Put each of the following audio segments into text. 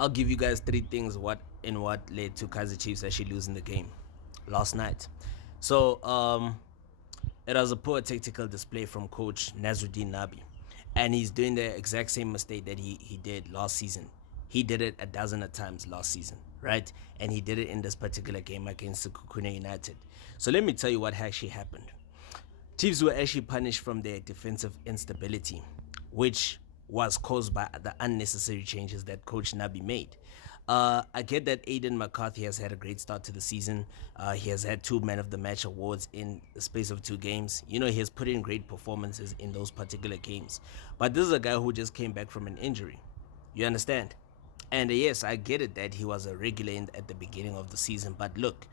I'll give you guys three things what led to Kaizer Chiefs actually losing the game last night. So it was a poor tactical display from coach Nazruddin Nabi, and he's doing the exact same mistake that he did last season. He did it a dozen of times last season, right? And he did it in this particular game against Kukune United. So let me tell you what actually happened. Chiefs were actually punished from their defensive instability, which was caused by the unnecessary changes that Coach Nabi made. I get that Aiden McCarthy has had a great start to the season. He has had 2 Man of the Match awards in the space of 2 games. You know, he has put in great performances in those particular games. But this is a guy who just came back from an injury. You understand? And yes, I get it that he was a regular at the beginning of the season. But look,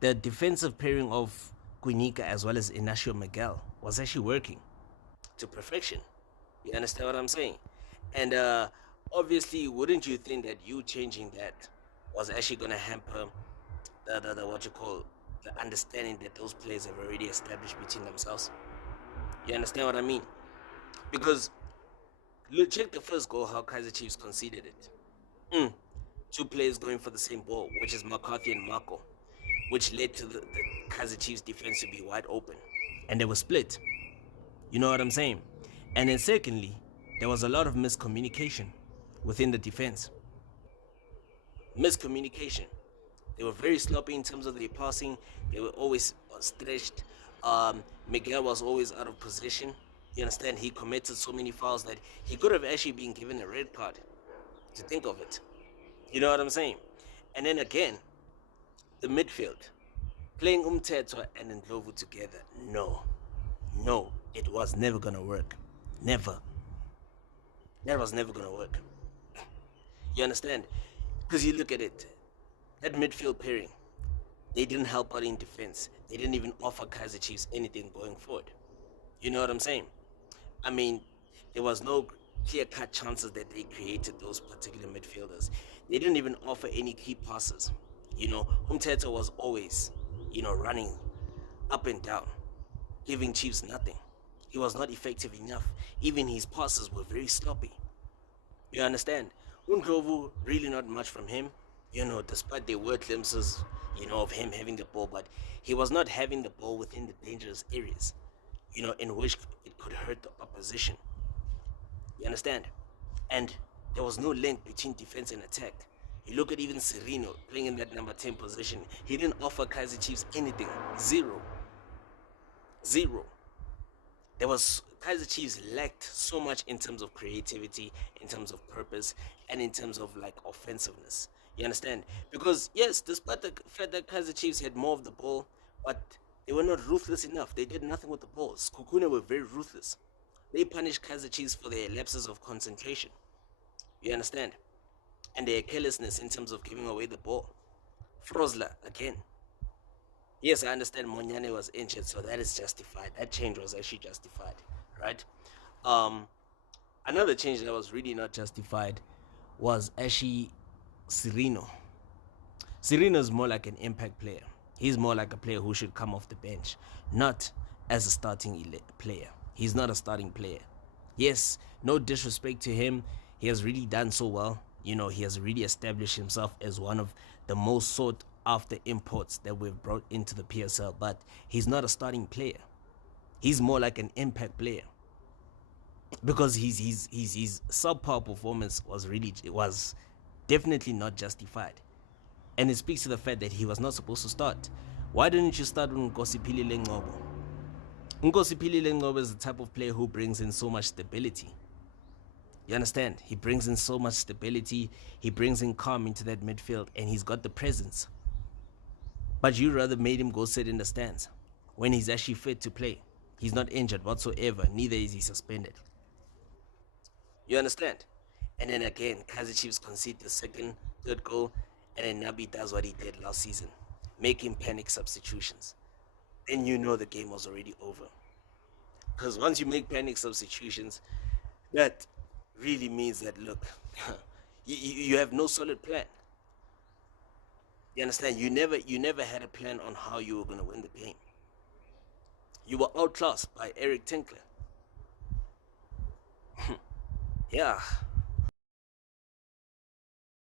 the defensive pairing of Quinica as well as Inacio Miguel was actually working to perfection. You understand what I'm saying? And obviously, wouldn't you think that you changing that was actually going to hamper the what you call the understanding that those players have already established between themselves? You understand what I mean? Because look, check the first goal, how Kaizer Chiefs conceded it. 2 players going for the same ball, which is McCarthy and Marco, which led to the Kaizer Chiefs defense to be wide open, and they were split. You know what I'm saying? And then secondly, there was a lot of miscommunication within the defense. Miscommunication. They were very sloppy in terms of their passing. They were always stretched. Miguel was always out of position. You understand? He committed so many fouls that he could have actually been given a red card, to think of it. You know what I'm saying? And then again, the midfield. Playing Umthetwa and Ndlovu together. No, it was never going to work. Never. That was never going to work. You understand? Because you look at it, that midfield pairing, they didn't help out in defense. They didn't even offer Kaizer Chiefs anything going forward. You know what I'm saying? I mean, there was no clear-cut chances that they created, those particular midfielders. They didn't even offer any key passes. You know, Umthetwa was always, running up and down, giving Chiefs nothing. He was not effective enough. Even his passes were very sloppy. You understand? Ndlovu, really not much from him. Despite there were glimpses, of him having the ball, but he was not having the ball within the dangerous areas, in which it could hurt the opposition. You understand? And there was no link between defense and attack. You look at even Serino playing in that number 10 position. He didn't offer Kaizer Chiefs anything. Zero. Kaizer Chiefs lacked so much in terms of creativity, in terms of purpose, and in terms of offensiveness. You understand? Because yes, despite the fact that Kaizer Chiefs had more of the ball, but they were not ruthless enough. They did nothing with the balls. Kukune were very ruthless. They punished Kaizer Chiefs for their lapses of concentration. You understand? And their carelessness in terms of giving away the ball. Frozler, again. Yes, I understand Monyane was injured, so that is justified. That change was actually justified, right? Another change that was really not justified was actually Serino. Serino is more like an impact player. He's more like a player who should come off the bench, not as a starting player. He's not a starting player. Yes, no disrespect to him. He has really done so well. He has really established himself as one of the most sought after imports that we've brought into the PSL, but he's not a starting player. He's more like an impact player. Because his subpar performance was definitely not justified. And it speaks to the fact that he was not supposed to start. Why didn't you start with Nkosipili Lengcobo? Nkosipili Lengcobo is the type of player who brings in so much stability. You understand? He brings in so much stability. He brings in calm into that midfield, and he's got the presence. But you rather made him go sit in the stands when he's actually fit to play. He's not injured whatsoever. Neither is he suspended. You understand? And then again, Kaizer Chiefs concede the second, third goal, and then Nabi does what he did last season, making panic substitutions. Then the game was already over. Because once you make panic substitutions, that really means that, look, you have no solid plan. You understand? You never had a plan on how you were going to win the game. You were outclassed by Eric Tinkler. Yeah.